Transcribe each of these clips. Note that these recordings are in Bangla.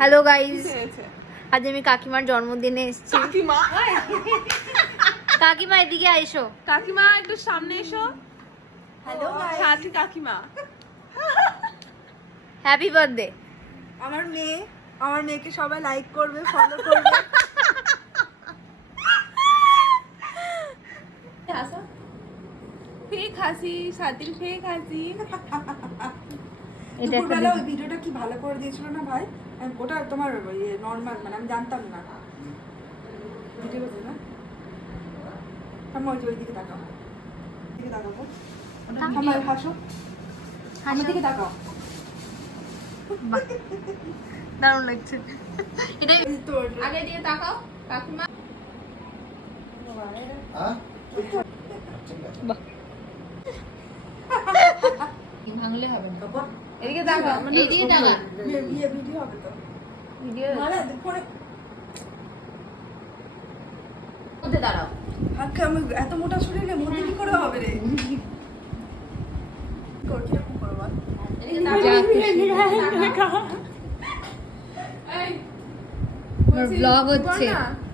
হ্যালো গাইস, আজ আমি কাকিমার জন্মদিনে এসেছি। কাকিমা এদিকে এসো। কাকিমা একটু সামনে এসো। হ্যালো গাইস, সাথী কাকিমা। Happy birthday. আমার মেয়েকে সবাই লাইক করবে, ফলো করবে। ফেক হাসি, সাথীর ফেক হাসি। দুপুরবেলা ওই ভিডিওটা কি ভালো করে দিয়েছিল না ভাই? ওটা তোমার নর্মাল, মানে আমি জানতাম না ভিডিও না। আমি ওই দিকে তাকাও, দিকে তাকাবো। আমার হাসো, আমার দিকে তাকাও। দারুণ লাগছে। এটাই তোর আগে দিয়ে তাকাও কাকিমা। ভাঙলে হবে না। এদিকে তাকাও, এদিকে তাকা। ভিডিও হবে তো। ভিডিও মানে পরে মধ্যে দাঁড়াও। আজকে আমি এত মোটা শরীরে মধ্যে কি করে হবে রে? কিরকম করবো বল? ব্লগ হচ্ছে।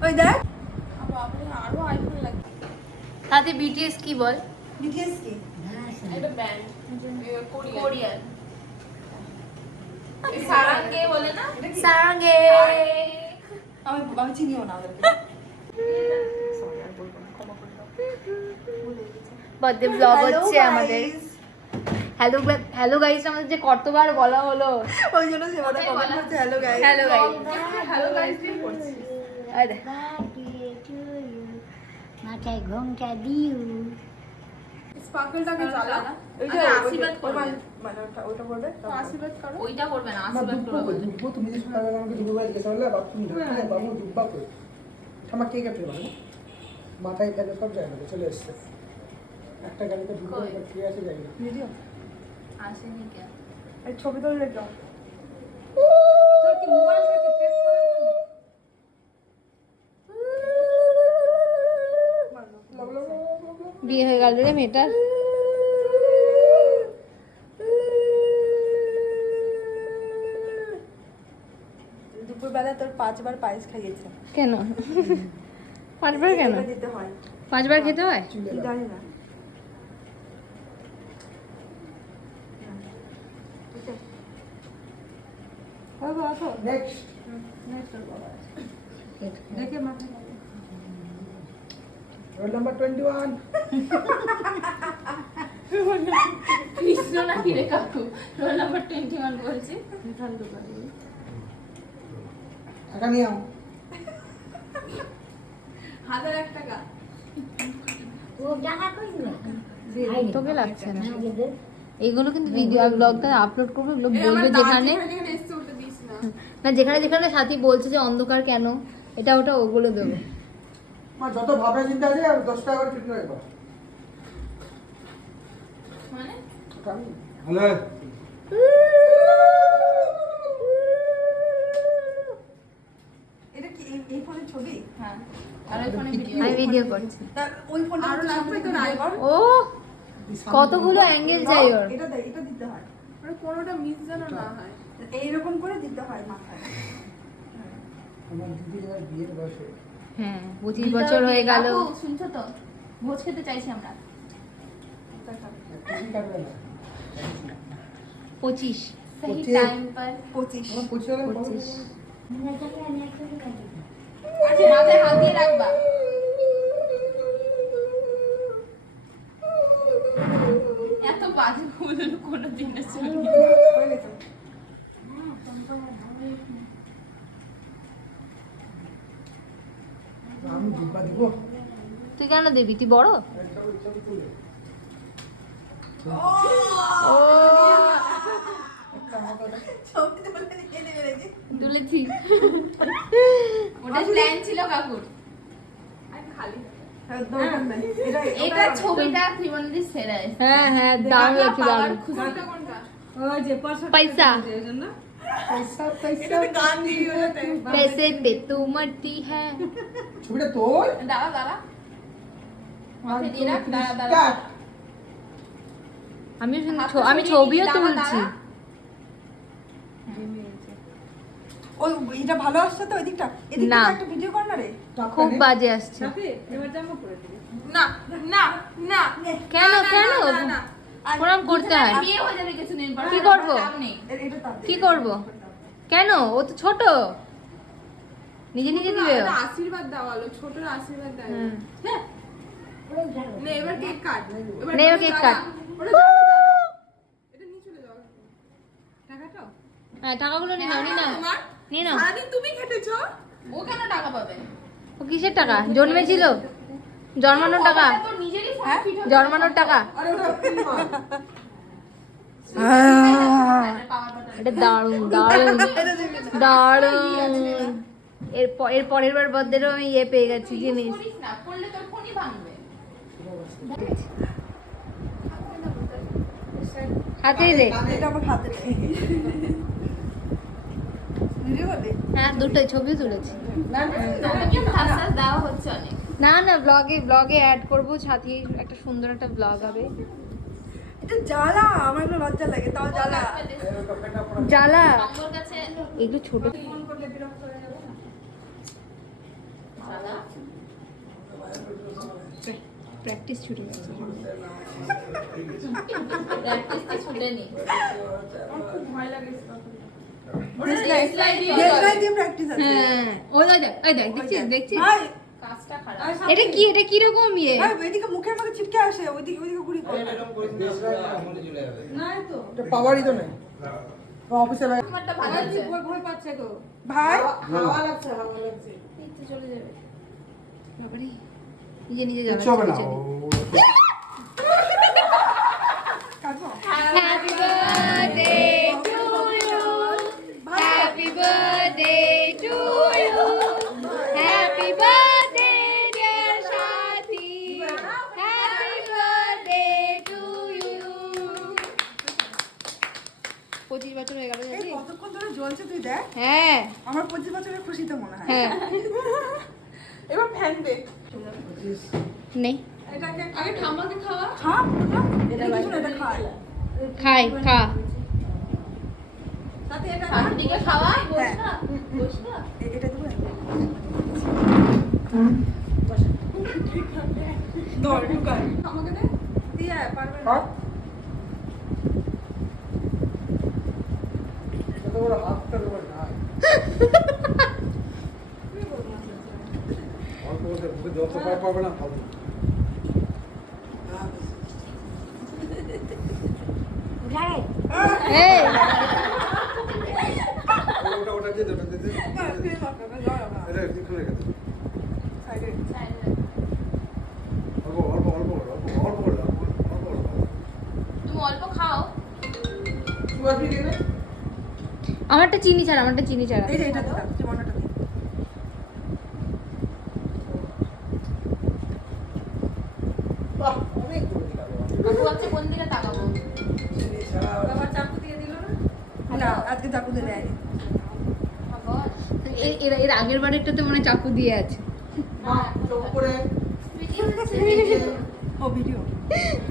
ওই দেখ আরো আইফোন লাগে। তাতে বিটিএস কি বল? বিটিএস কি? এটা ব্যান্ড কোরিয়ান। সারাঙ্গে বলে না? সারাঙ্গে। আমি চিনিও না ওদেরকে। Sorry, আর বলবো না, ক্ষমা করে দাও। ভুলে গেছি। বার্থডে ব্লগ Hello হচ্ছে আমাদের। guys. হ্যালো গাইস, আমাদের যে কতবার বলা হলো। ওই জন্য সে কথা কমেন্ট করছে hello guys. Hello guys. Hello guys দিয়ে করছি। আরে মাথায় ঘোমটা দিও। স্পার্কলটাকে জ্বালা। ওই যে আশীর্বাদ করবে। মানে ওটা বলবে। তো আশীর্বাদ করো। ওইটা করবে না, আশীর্বাদ করবে। তুমি যে সকালবেলা আমাকে দুপুরবেলা জিজ্ঞাসা করলে বাথরুম ঢুকলে বাবু দুব্বা করে আমার কে কেটে মানে মাথায় ফেলে সব জায়গায় চলে এসছে একটা গাড়িতে ঢুকে এবার কে আছে যাই না ভিডিও আসেনি কেন? এই ছবি তুললে তো তোর কি মোবাইল থেকে প্রেস করে বিয়ে হয়ে গেল রে মেয়েটার। দুপুরবেলা তোর 5 বার পায়েস খাইয়েছে। কেন? 5বার কেন? এটা দিতে হয়। 5বার খেতে হয়? কি জানি না। নেক্সট দেখে মাথা রোল নাম্বার 21 কৃষ্ণ নাকি রে কাকু? রোল নাম্বার 21 বলছি। টাকা নিয়ে আও 1001 টাকা। ও টাকা কই না? তোকে লাগছে না। এইগুলো কিন্তু ভিডিও আর ব্লগটা আপলোড করবো, এগুলো বলবে যেখানে যেখানে এসছে ওটা দিস না। না, যেখানে যেখানে সাথী বলছে যে অন্ধকার কেন, এটা ওটা ওগুলো দেবো। মা যত ভাবনা চিন্তা আছে আর 10 টাকা করে ট্রিটমেন্ট করো মানে হ্যালো এটা কি এই ফোনের ছবি? হ্যাঁ। আর ওই ফোনে ভিডিও। আমি ভিডিও করছি। তার ওই ফোনটা আরো লাগবে তো নাই কর। ও কতগুলো অ্যাঙ্গেল চাই ওর। এটা দিতে হয়। মানে কোনোটা মিস যেন না হয়। এইরকম করে দিতে হয় মাথায়। আমার দিদির এবার বিয়ের বয়স হয়ে গেছে। হ্যাঁ, 25 বছর হয়ে গেল। কাকু, শুনছো তো? ভোজ খেতে চাইছি আমরা। তুমি কাটবে না 25 সহি 25 টাইম पर। 25 আমার 25 হলে 25 মনে থাকে আমি একসাথে কাটি। আচ্ছা, মাথায় হাত দিয়ে রাখবা। এত বাজে ভুল কোনোদিন না ছিল। হয়ে গেছে। আমি দুব্বা দিব তুই কেন দিবি? তুই বড়। ছবি তুলবে ও ছবি তুলে নিয়ে নেবে নাকি? তুলেছি। ওটা প্ল্যান ছিল কাকুর। আর খালি। দরকার নাই। এটা ছবিটা ত্রিমন্দির সেরা এসেছে। হ্যাঁ হ্যাঁ, দারুণ লাগছে, দারুণ। খুশিটা কোনটা? পয়সা পয়সা পয়সা এটাতে গান দিয়ে ওটাতে। पैसे पे तू मरती है। ছবিটা তোর দাঁড়া দাঁড়া। মাথায় দিয়ে রাখ, দাঁড়া দাঁড়া। কাট আমি ছবিও দাঁড়া, তুলছি। দাঁড়া। ওই এটা ভালো আসছে তো ওই দিকটা? এদিকটা না। একটা ভিডিও কর না রে। খুব বাজে আসছে। এবার জামা পরে দিবি। না না না কেন কেন প্রণাম করতে হয়? বিয়ে হয়ে যাবে কিছুদিন পর। কি করবো? লাভ নেই। এটা তার কি করব? কেন? ও তো ছোট, নিজে নিজে দিবে ও। এটা আশীর্বাদ দাও আলো, ছোটর আশীর্বাদ দাও। হুম। হ্যাঁ নে এবার কেক কাট। নে, এবার কেক কাট। ওটা জ্বালা, জ্বালা। এটা নিয়ে চলে যাও। টাকাটা হ্যাঁ, টাকাগুলো নিয়ে নাও, নিয়ে নাও, তোমার নিয়ে নাও। সারাদিন তুমি খেটেছো, ও কেন টাকা পাবে? ও কিসের টাকা? জন্মেছিল, জন্মানোর টাকা, ওটা তোর নিজেরই ফিট হবে। জন্মানোর টাকা। আরে ওটা কি মা? Power button. এটা দারুণ দারুণ দারুণ। এর পরের বার বার্থডেরও আমি ইয়ে পেয়ে গেছি জিনিস। করিস না, করলে তোর ফোনই ভাঙবে। হাতেই দে। এটা আমার হাতে নেই। ভিডিও করলি? হ্যাঁ, দুটোই ছবিও তুলেছি। না না তোমাকে ফাঁসাস দেওয়া হচ্ছে অনেক। না না, ব্লগে অ্যাড করবো, সাথে একটা সুন্দর একটা ব্লগ হবে। এটা জ্বালা, আমার এগুলো লজ্জা লাগে, তাও জ্বালা। জ্বালা আমার কাছে একটু ছোট। ফোন করলে বিরক্ত হয়ে যাবে না? দাদা প্র্যাকটিস ছুটে গেছে। প্র্যাকটিসটা ছুটে নি। আমার খুব ভয় লাগে দেশলাই দিয়ে দেশলাই দিয়ে প্র্যাকটিস আছে। হ্যাঁ, ওই দেখ, ওই দেখ, দেখছিস দেখছিস? ভাই, কাজটা খারাপ। ভাই, এটা কি, এটা কি রকম ইয়ে? ভাই, এদিকে মুখের মধ্যে ছিটকে আসে, ওইদিকে ঘুরি করে। নাই তো। এটা পাওয়ারই তো নাই। অফিসে ভাই তোমারটা ভালো আছে। ভয় পাচ্ছে গো। ভাই, হাওয়া লাগছে, হাওয়া লাগছে। এই তো চলে যাবে। বাবারে, নিজে নিজে কিচ্ছু হবে না। কাটবো? Happy birthday to you, happy birthday to you, happy birthday dear Sathi, happy birthday to you. 25 বছর হয়ে গেল এই জানি? কতক্ষণ ধরে জ্বলছে তুই দেখ। হ্যাঁ আমার 25 বছরের খুশিতে মনে হয়। হ্যাঁ, এবার ফ্যান দে। নেই, এটাকে আগে ঠাম্মাকে খাওয়া। খা পুরোটা। এটা কিছু না, এটা খায়। খাই খা। সাথে এটা খা। শাশুড়িকে খাওয়া। বস হ্যাঁ। না, বস না। এটা দেবো? ধর, ঢুকায়। আমাকে দে। দিয়ে আয়, পারবে না। হাত এত বড় হাতটা তোমার নাই। অল্প করে মুখে যত পাবে না খাবো। Right. এই ওটা ওটা দিয়ে দে, ওটা দিয়ে দে। না, দিয়ে দাও, দাও, দাও। এটা একটু রেখে দে। সাইডে। অল্প অল্প অল্প করে, অল্প করে, অল্প করে। তুমি অল্প খাও। সুগার ফ্রি দিলে? আমারটা চিনি ছাড়া, আমারটা চিনি ছাড়া। এই যে এটা দাও, জীবনটা দিই। বাহ, অনেক করে দিলাম। কাকু আছে কোন দিকে তাকাবো? চিনি ছাড়া বাবা চাকু দিয়ে দিল না? না, আজকে চাকু দিয়ে দেয়নি। আবার এর আগের বারেরটাতে মনে হয় চাকু দিয়ে আছে। বাহ, চোখ করে ও ভিডিও।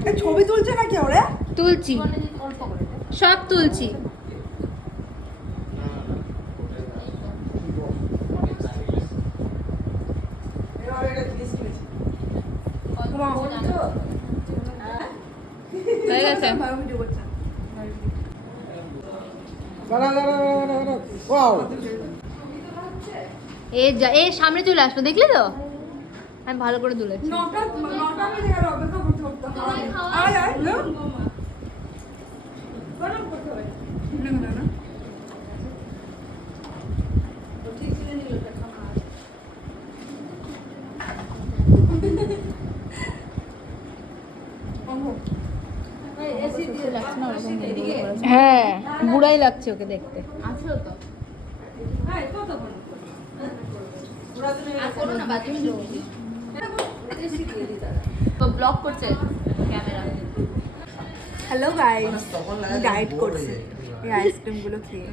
এই ছবি তুলছে নাকি ওরে? তুলছি, অল্প করে দে। সব তুলছি। এবার একটা জিনিস কিনেছি। অল্প মা, করে বলছো? হয়ে গেছে। ভালো ভিডিও করছে। দাঁড়া দাঁড়া দাঁড়া দাঁড়া। ওয়াও, এ সামনে চলে আসলো, দেখলে তো? আমি ভালো করে তুলেছি। নটা বেজে গেল, অপেক্ষা করতে করতে। আয় আয়, লো। গরম করতে হবে। না না না। তো ঠিক কিনে নিল এটা খানা। এসি দিয়ে লাগছে না ওরকম এদিকে। হ্যাঁ, বুড়াই লাগছে ওকে দেখতে। আছেও তো। হ্যাঁ, তো তো বলো। আর করো না বাথরুম যাও। এসি দিয়ে দি দাঁড়া। তো ব্লক করছে ক্যামেরা। হ্যালো গাইস, ডায়েট করছি এই আইসক্রিমগুলো খেয়ে।